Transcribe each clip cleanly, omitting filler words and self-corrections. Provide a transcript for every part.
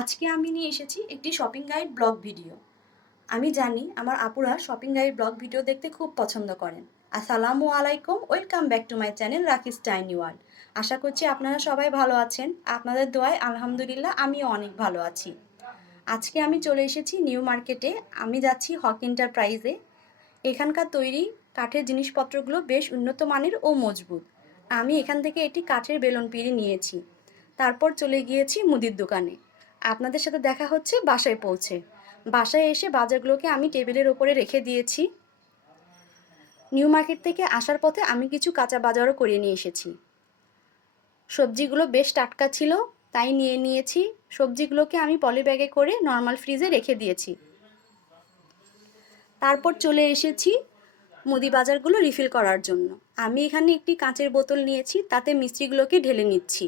আজকে আমি নিয়ে এসেছি একটি শপিং গাইড ব্লগ ভিডিও। আমি জানি আমার আপুরা শপিং গাইড ব্লগ ভিডিও দেখতে খুব পছন্দ করেন। আসসালামু আলাইকুম, welcome back to my channel Rakis tiny world. আশা করছি আপনারা সবাই ভালো আছেন। আপনাদের দোয়ায় আলহামদুলিল্লাহ আমিও অনেক ভালো আছি। আজকে আমি চলে এসেছি নিউ মার্কেটে। আমি যাচ্ছি হক এন্টারপ্রাইজে। এখানকার তৈরি কাঠের জিনিসপত্রগুলো বেশ উন্নত মানের ও মজবুত। আমি এখান থেকে একটি কাঠের বেলুন পিঁড়ি নিয়েছি। তারপর চলে গিয়েছি মুদির দোকানে। আপনাদের সাথে দেখা হচ্ছে বাসায় পৌঁছে। বাসায় এসে বাজারগুলোকে আমি টেবিলের ওপরে রেখে দিয়েছি। নিউ মার্কেট থেকে আসার পথে আমি কিছু কাঁচা বাজারও করে নিয়ে এসেছি। সবজিগুলো বেশ টাটকা ছিল, তাই নিয়ে নিয়েছি। সবজিগুলোকে আমি পলি ব্যাগে করে নর্মাল ফ্রিজে রেখে দিয়েছি। তারপর চলে এসেছি মুদি বাজারগুলো রিফিল করার জন্য। আমি এখানে একটি কাঁচের বোতল নিয়েছি, তাতে মিষ্টিগুলোকে ঢেলে নিচ্ছি।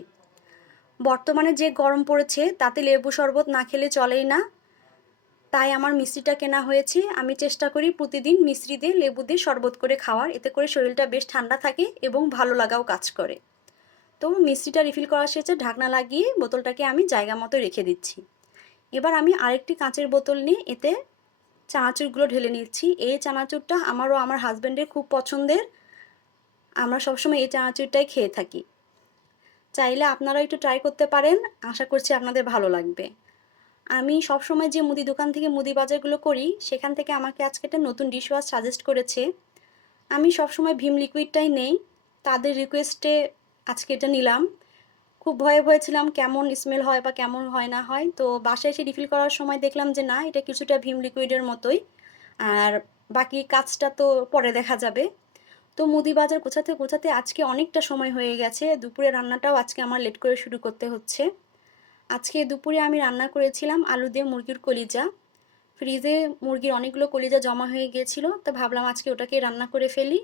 বর্তমানে যে গরম পড়েছে তাতে লেবু শরবত না খেলে চলেই না, তাই আমার মিষ্টিটা কেনা হয়েছে। আমি চেষ্টা করি প্রতিদিন মিষ্টি দিয়ে লেবু দিয়ে শরবত করে খাওয়ার, এতে করে শরীরটা বেশ ঠান্ডা থাকে এবং ভালো লাগাও কাজ করে। তো মিষ্টিটা রিফিল করা শেষে ঢাকনা লাগিয়ে বোতলটাকে আমি জায়গা মতো রেখে দিচ্ছি। এবার আমি আরেকটি কাঁচের বোতল নিয়ে এতে চানাচুরগুলো ঢেলে নিচ্ছি। এই চানাচুরটা আমারও আমার হাজব্যান্ডের খুব পছন্দের। আমরা সবসময় এই চানাচুরটাই খেয়ে থাকি। চাইলে আপনারাও একটু ট্রাই করতে পারেন, আশা করছি আপনাদের ভালো লাগবে। আমি সবসময় যে মুদি দোকান থেকে মুদি বাজারগুলো করি, সেখান থেকে আমাকে আজকে একটা নতুন ডিশ ওয়াশ সাজেস্ট করেছে। আমি সবসময় ভীম লিকুইডটাই নেই, তাদের রিকোয়েস্টে আজকে এটা নিলাম। খুব ভয়ে ভয়ে ছিলাম কেমন স্মেল হয় বা কেমন হয় না হয়। তো বাসায় এসে রিফিল করার সময় দেখলাম যে না, এটা কিছুটা ভীম লিকুইডের মতোই। আর বাকি কাজটা তো পরে দেখা যাবে। তো মুদি বাজার গোছাতে গোছাতে আজকে অনেকটা সময় হয়ে গেছে। দুপুরে রান্নাটাও আজকে আমার লেট করে শুরু করতে হচ্ছে। আজকে দুপুরে আমি রান্না করেছিলাম আলু দিয়ে মুরগির কলিজা। ফ্রিজে মুরগির অনেকগুলো কলিজা জমা হয়ে গিয়েছিল, তো ভাবলাম আজকে ওটাকে রান্না করে ফেলি।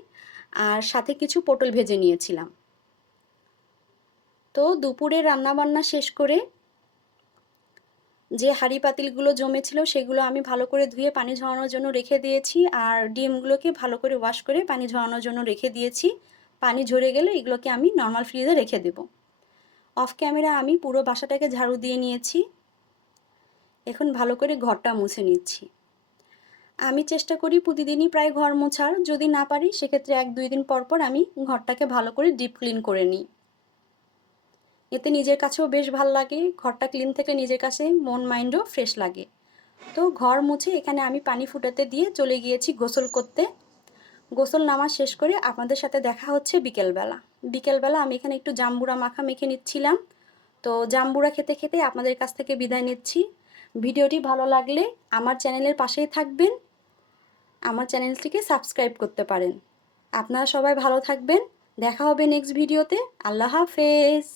আর সাথে কিছু পটল ভেজে নিয়েছিলাম। তো দুপুরে রান্নাবান্না শেষ করে যে হাঁড়ি পাতিলগুলো জমেছিল সেগুলো আমি ভালো করে ধুয়ে পানি ঝরানোর জন্য রেখে দিয়েছি। আর ডিমগুলোকে ভালো করে ওয়াশ করে পানি ঝরানোর জন্য রেখে দিয়েছি। পানি ঝরে গেলে এগুলোকে আমি নর্মাল ফ্রিজে রেখে দেব। অফ ক্যামেরা আমি পুরো বাসাটাকে ঝাড়ু দিয়ে নিয়েছি। এখন ভালো করে ঘরটা মুছে নিচ্ছি। আমি চেষ্টা করি প্রতিদিনই প্রায় ঘর মোছার, যদি না পারি সেক্ষেত্রে 1-2 দিন পর পর আমি ঘরটাকে ভালো করে ডিপ ক্লিন করে নিই। এতে নিজের কাছেও বেশ ভালো লাগে, ঘরটা ক্লিন থেকে নিজের কাছে মন মাইন্ডও ফ্রেশ লাগে। তো ঘর মুছে এখানে আমি পানি ফুটাতে দিয়ে চলে গিয়েছি গোসল করতে। গোসল নামা শেষ করে আপনাদের সাথে দেখা হচ্ছে বিকেলবেলা। বিকেলবেলা আমি এখানে একটু জাম্বুরা মাখা মেখে নিচ্ছিলাম। তো জাম্বুরা খেতে খেতে আপনাদের কাছ থেকে বিদায় নিচ্ছি। ভিডিওটি ভালো লাগলে আমার চ্যানেলের পাশেই থাকবেন, আমার চ্যানেলটিকে সাবস্ক্রাইব করতে পারেন। আপনারা সবাই ভালো থাকবেন। দেখা হবে নেক্সট ভিডিওতে। আল্লাহ হাফেজ।